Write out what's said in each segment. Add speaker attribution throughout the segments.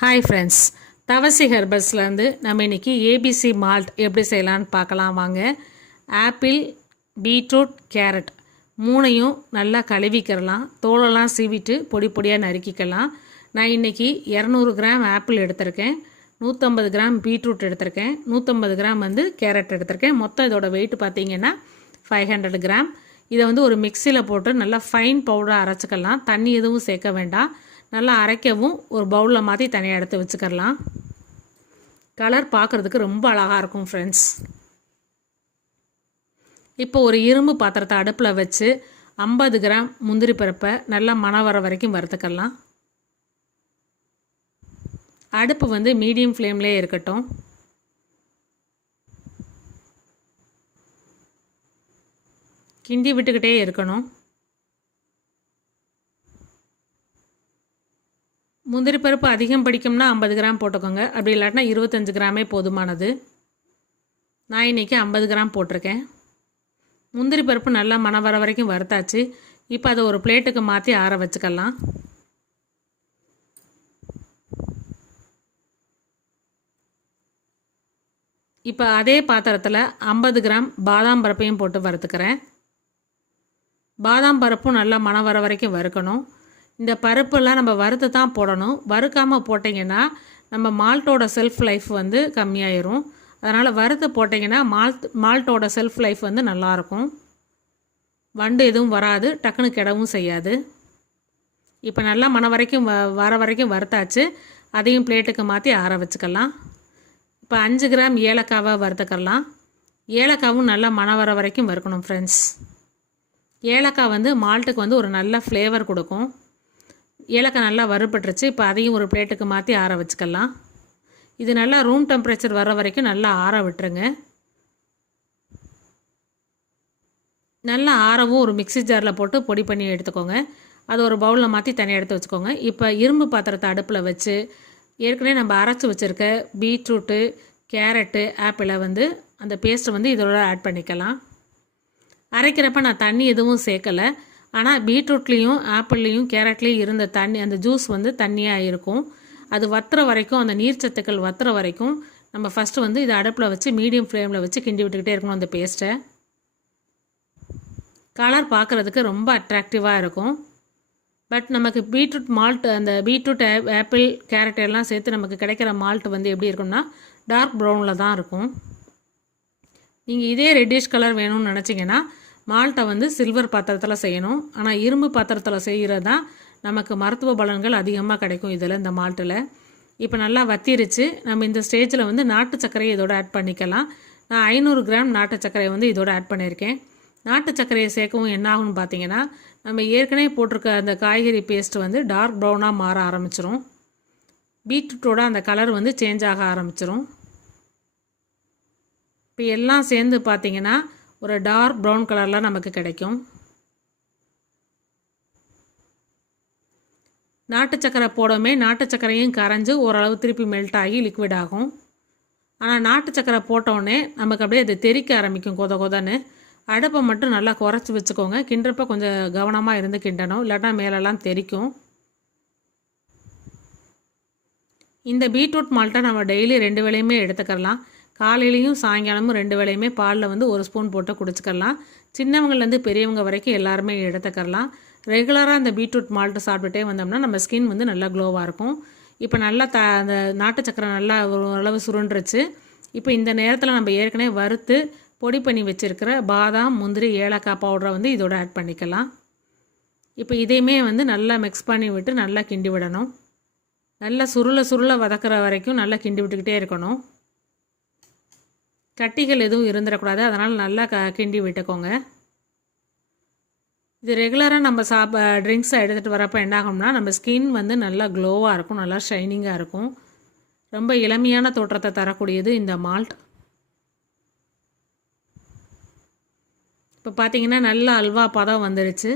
Speaker 1: Hi friends தவசி ஹெர்பல்ஸ்லேருந்து நம்ம இன்றைக்கி ABC malt எப்படி செய்யலான்னு பார்க்கலாம் வாங்க. ஆப்பிள் பீட்ரூட் கேரட் மூணையும் நல்லா கழுவிக்கிறலாம். தோலெல்லாம் சீவிட்டு பொடி பொடியாக நறுக்கிக்கலாம். நான் இன்றைக்கி இரநூறு கிராம் ஆப்பிள் எடுத்திருக்கேன். நூற்றம்பது கிராம் பீட்ரூட் எடுத்திருக்கேன். நூற்றம்பது கிராம் வந்து கேரட் எடுத்திருக்கேன். மொத்தம் இதோட வெயிட் பார்த்தீங்கன்னா ஃபைவ் ஹண்ட்ரட் கிராம். இதை வந்து ஒரு மிக்சியில் போட்டு நல்லா ஃபைன் பவுடராக அரைச்சிக்கலாம். தண்ணி எதுவும் சேர்க்க வேண்டாம். நல்லா அரைக்கவும் ஒரு பவுலில் மாற்றி தனியாக எடுத்து வச்சுக்கலாம் கலர் பார்க்குறதுக்கு ரொம்ப அழகாக இருக்கும் ஃப்ரெண்ட்ஸ் இப்போ ஒரு இரும்பு பாத்திரத்தை அடுப்பில் வச்சு ஐம்பது கிராம் முந்திரி பருப்பை நல்லா மணம் வர வரைக்கும் வறுத்துக்கலாம் அடுப்பு வந்து மீடியம் ஃப்ளேம்லேயே இருக்கட்டும். கிண்டி விட்டுக்கிட்டே இருக்கணும். முந்திரி பருப்பு அதிகம் பிடிக்கும்னா ஐம்பது கிராம் போட்டுக்கோங்க. அப்படி இல்லாட்டினா இருபத்தஞ்சு கிராமே போதுமானது. நான் இன்றைக்கி ஐம்பது கிராம் போட்டிருக்கேன். முந்திரி பருப்பு நல்லா மணம் வர வரைக்கும் வறுத்தாச்சு. இப்போ அதை ஒரு பிளேட்டுக்கு மாற்றி ஆற வச்சுக்கலாம். இப்போ அதே பாத்திரத்தில் ஐம்பது கிராம் பாதாம் பருப்பையும் போட்டு வறுத்துக்கிறேன். பாதாம் பருப்பும் நல்லா மணம் வர வரைக்கும் வறுக்கணும். இந்த பருப்பெல்லாம் நம்ம வறுத்து தான் போடணும். வறுக்காமல் போட்டிங்கன்னா நம்ம மால்ட்டோட செல்ஃப் லைஃப் வந்து கம்மியாயிரும். அதனால் வறுத்து போட்டிங்கன்னா மால்ட் மால்ட்டோட செல்ஃப் லைஃப் வந்து நல்லாயிருக்கும். வண்டு எதுவும் வராது. டக்குனு கிடவும் செய்யாது. இப்போ நல்லா மன வரைக்கும் வ வர வரைக்கும் வறுத்தாச்சு. அதையும் பிளேட்டுக்கு மாற்றி ஆற வச்சுக்கலாம். இப்போ அஞ்சு கிராம் ஏலக்காவை வறுத்துக்கலாம். ஏலக்காவும் நல்லா மணம் வர வரைக்கும் வறுக்கணும் ஃப்ரெண்ட்ஸ் ஏலக்காய் வந்து மால்ட்டுக்கு வந்து ஒரு நல்ல ஃப்ளேவர் கொடுக்கும். ஏலக்காய் நல்லா வறுபட்டுருச்சு. இப்போ அதையும் ஒரு பிளேட்டுக்கு மாற்றி ஆற வச்சுக்கலாம். இது நல்லா ரூம் டெம்பரேச்சர் வர வரைக்கும் நல்லா ஆற விட்டுருங்க. நல்லா ஆறவும் ஒரு மிக்சி ஜாரில் போட்டு பொடி பண்ணி எடுத்துக்கோங்க. அது ஒரு பவுலில் மாற்றி தனியாக எடுத்து வச்சுக்கோங்க. இப்போ இரும்பு பாத்திரத்தை அடுப்பில் வச்சு ஏற்கனவே நம்ம அரைச்சி வச்சுருக்க பீட்ரூட்டு கேரட்டு ஆப்பிளை வந்து அந்த பேஸ்ட்டை வந்து இதோட ஆட் பண்ணிக்கலாம். அரைக்கிறப்ப நான் தண்ணி எதுவும் சேர்க்கலை. ஆனால் பீட்ரூட்லேயும் ஆப்பிள்லேயும் கேரட்லேயும் இருந்த தண்ணி அந்த ஜூஸ் வந்து தண்ணியாக இருக்கும். அது வத்துற வரைக்கும் அந்த நீர்ச்சத்துக்கள் வத்துற வரைக்கும் நம்ம ஃபஸ்ட்டு வந்து இதை அடுப்பில் வச்சு மீடியம் ஃப்ளேமில் வச்சு கிண்டி விட்டுக்கிட்டே இருக்கணும் அந்த பேஸ்ட்டை கலர் பார்க்குறதுக்கு ரொம்ப அட்ராக்டிவாக இருக்கும். பட் நமக்கு பீட்ரூட் மால்ட் அந்த பீட்ரூட் ஆப்பிள் கேரட் எல்லாம் சேர்த்து நமக்கு கிடைக்கிற மால்ட் வந்து எப்படி இருக்கும்னா டார்க் ப்ரௌனில் தான் இருக்கும். நீங்கள் இதே ரெட்டிஷ் கலர் வேணும்னு நினச்சிங்கன்னா மால்ட்டை வந்து சில்வர் பாத்திரத்தில் செய்யணும். ஆனால் இரும்பு பாத்திரத்தில் செய்கிறது தான் நமக்கு மருத்துவ பலன்கள் அதிகமாக கிடைக்கும் இதில் இந்த மால்ட்டில். இப்போ நல்லா வத்திருச்சு. நம்ம இந்த ஸ்டேஜில் வந்து நாட்டு சர்க்கரையை இதோட ஆட் பண்ணிக்கலாம். நான் ஐநூறு கிராம் நாட்டு சர்க்கரையை வந்து இதோட ஆட் பண்ணியிருக்கேன் நாட்டு சர்க்கரையை சேர்க்கவும் என்ன ஆகும்னு பார்த்தீங்கன்னா நம்ம ஏற்கனவே போட்டிருக்க அந்த காய்கறி பேஸ்ட் வந்து டார்க் ப்ரௌனாக மாற ஆரம்பிச்சிரும். பீட்ரூட்டோட அந்த கலர் வந்து சேஞ்ச் ஆக ஆரம்பிச்சிரும். இப்போ எல்லாம் சேர்ந்து பார்த்தீங்கன்னா ஒரு டார்க் ப்ரௌன் கலரில் நமக்கு கிடைக்கும். நாட்டு சக்கரை போடவுமே நாட்டு சக்கரையும் கரைஞ்சி ஓரளவு திருப்பி மெல்ட் ஆகி லிக்விட் ஆகும். ஆனால் நாட்டு சக்கரை போட்டோடனே நமக்கு அப்படியே அது தெறிக்க ஆரம்பிக்கும் கொத கொதன்னு. அடுப்பை மட்டும் நல்லா குறைச்சி வச்சுக்கோங்க. கிண்டுறப்ப கொஞ்சம் கவனமாக இருந்து கிண்டணும். இல்லாட்டா மேலெல்லாம் தெறிக்கும் இந்த பீட்ரூட் மால்ட்டை நம்ம டெய்லி ரெண்டு வேளையுமே எடுத்துக்கலாம் காலையிலையும் சாயங்காலமும் ரெண்டு வேளையுமே பாலில் வந்து ஒரு ஸ்பூன் போட்டு குடிச்சிக்கலாம் சின்னவங்கள்லேருந்து பெரியவங்க வரைக்கும் எல்லாருமே எடுத்துக்கலாம் ரெகுலராக அந்த பீட்ரூட் மால்ட்டு சாப்பிட்டுட்டே வந்தோம்னா நம்ம ஸ்கின் வந்து நல்லா க்ளோவாக இருக்கும். இப்போ நல்லா த அந்த நாட்டு சக்கரை நல்லா ஓரளவு சுருண்டுருச்சு. இப்போ இந்த நேரத்தில் நம்ம ஏற்கனவே வறுத்து பொடி பண்ணி வச்சுருக்கிற பாதாம் முந்திரி ஏலக்காய் பவுடரை வந்து இதோட ஆட் பண்ணிக்கலாம். இப்போ இதையுமே வந்து நல்லா மிக்ஸ் பண்ணி விட்டு நல்லா கிண்டி விடணும். நல்லா சுருள சுருள வதக்கிற வரைக்கும் நல்லா கிண்டி விட்டுக்கிட்டே இருக்கணும். கட்டிகள் எதுவும் இருந்துடக்கூடாது. அதனால் நல்லா க கிண்டி விட்டுக்கோங்க. இது ரெகுலராக நம்ம சாப்ப ட்ரிங்க்ஸை எடுத்துகிட்டு வரப்போ என்னாகும்னா நம்ம ஸ்கின் வந்து நல்லா க்ளோவாக இருக்கும் நல்லா ஷைனிங்காக இருக்கும். ரொம்ப இளமையான தோற்றத்தை தரக்கூடியது இந்த மால்ட் இப்போ பார்த்தீங்கன்னா நல்ல அல்வா பதம் வந்துருச்சு.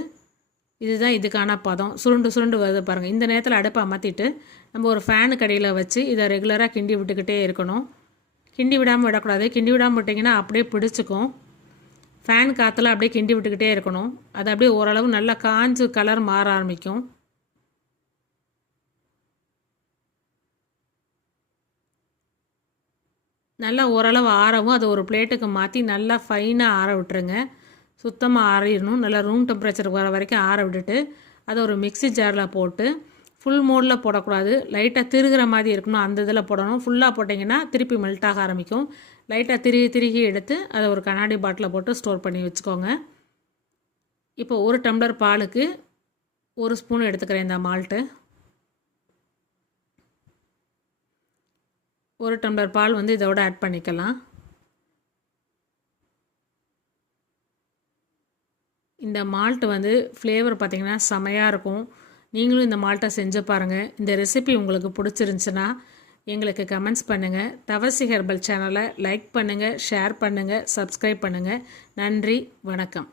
Speaker 1: இதுதான் இதுக்கான பதம். சுருண்டு சுருண்டு வருது பாருங்கள் இந்த நேரத்தில் அடுப்பை அமர்த்திட்டு நம்ம ஒரு ஃபேனு கடையில் வச்சு இதை ரெகுலராக கிண்டி விட்டுக்கிட்டே இருக்கணும். கிண்டி விடாமல் விடக்கூடாது. கிண்டி விடாமல் விட்டிங்கன்னா அப்படியே பிடிச்சிக்கும். ஃபேன் காற்றுல அப்படியே கிண்டி விட்டுக்கிட்டே இருக்கணும். அது அப்படியே ஓரளவு நல்லா காஞ்சு கலர் மாற ஆரம்பிக்கும். நல்லா ஓரளவு ஆறவும் அதை ஒரு பிளேட்டுக்கு மாற்றி நல்லா ஃபைனாக ஆற விட்டுருங்க. சுத்தமாக ஆறிடணும். நல்லா ரூம் டெம்பரேச்சர் வர வரைக்கும் ஆற விட்டுட்டு அதை ஒரு மிக்சி ஜாரில் போட்டு ஃபுல் மோடில் போடக்கூடாது. லைட்டாக திருகிற மாதிரி இருக்கணும். அந்த இதில் போடணும். ஃபுல்லாக போட்டிங்கன்னா திருப்பி மெல்ட் ஆக ஆரம்பிக்கும். லைட்டாக திருகி திருகி எடுத்து அதை ஒரு கண்ணாடி பாட்டிலில் போட்டு ஸ்டோர் பண்ணி வச்சுக்கோங்க. இப்போ ஒரு டம்ளர் பாலுக்கு ஒரு ஸ்பூன் எடுத்துக்கிறேன் இந்த மால்ட்டு ஒரு டம்ளர் பால் வந்து இதோட ஆட் பண்ணிக்கலாம். இந்த மால்ட் வந்து ஃப்ளேவர் பார்த்திங்கன்னா செமையாக இருக்கும். நீங்களும் இந்த மால்ட்டை செஞ்சு பாருங்கள் இந்த ரெசிபி உங்களுக்கு பிடிச்சிருந்துச்சுன்னா எங்களுக்கு கமெண்ட்ஸ் பண்ணுங்கள் தவசி ஹெர்பல் சேனலை லைக் பண்ணுங்கள் ஷேர் பண்ணுங்கள் சப்ஸ்கிரைப் பண்ணுங்கள் நன்றி வணக்கம்.